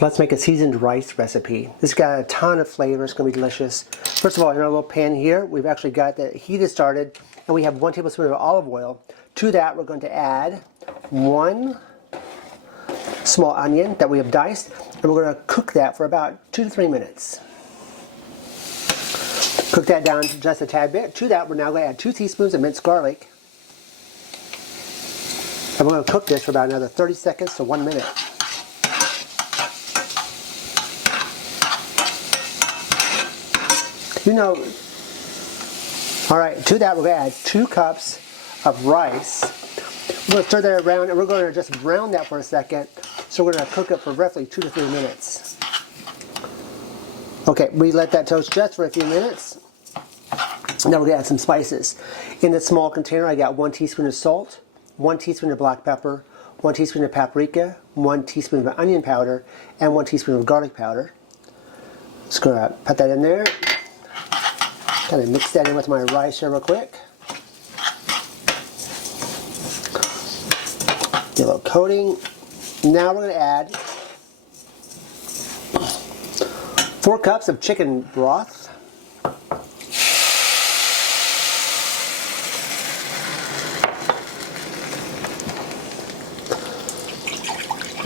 Let's make a seasoned rice recipe. This has got a ton of flavor. It's going to be delicious. First of all, in our little pan here, we've actually got the heated started, and we have 1 tablespoon of olive oil. To that, we're going to add 1 small onion that we have diced, and we're going to cook that for about 2 to 3 minutes. Cook that down just a tad bit. To that, we're now going to add 2 teaspoons of minced garlic. And we're going to cook this for about another 30 seconds to 1 minute. Alright, to that we're going to add 2 cups of rice. We're going to stir that around and we're going to just brown that for a second. So we're going to cook it for roughly 2 to 3 minutes. Okay, we let that toast just for a few minutes. Now we're going to add some spices. In this small container I got 1 teaspoon of salt, 1 teaspoon of black pepper, 1 teaspoon of paprika, 1 teaspoon of onion powder, and 1 teaspoon of garlic powder. Just going to put that in there. Kind of mix that in with my rice here real quick. Get a little coating. Now we're going to add 4 cups of chicken broth.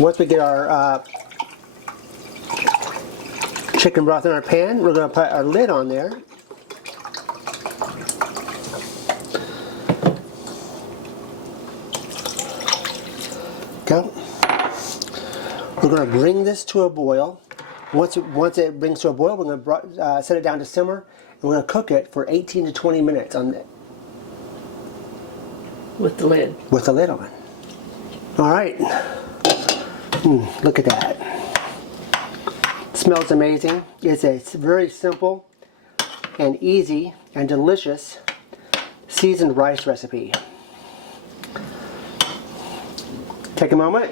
Once we get our chicken broth in our pan, we're going to put our lid on there. Okay. We're going to bring this to a boil. Once it brings to a boil, we're going to set it down to simmer, and we're going to cook it for 18 to 20 minutes on it. With the lid. With the lid on. All right. Look at that. It smells amazing. It's a very simple and easy and delicious seasoned rice recipe. Take a moment.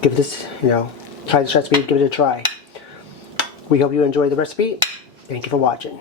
Give this, try this recipe, give it a try. We hope you enjoy the recipe. Thank you for watching.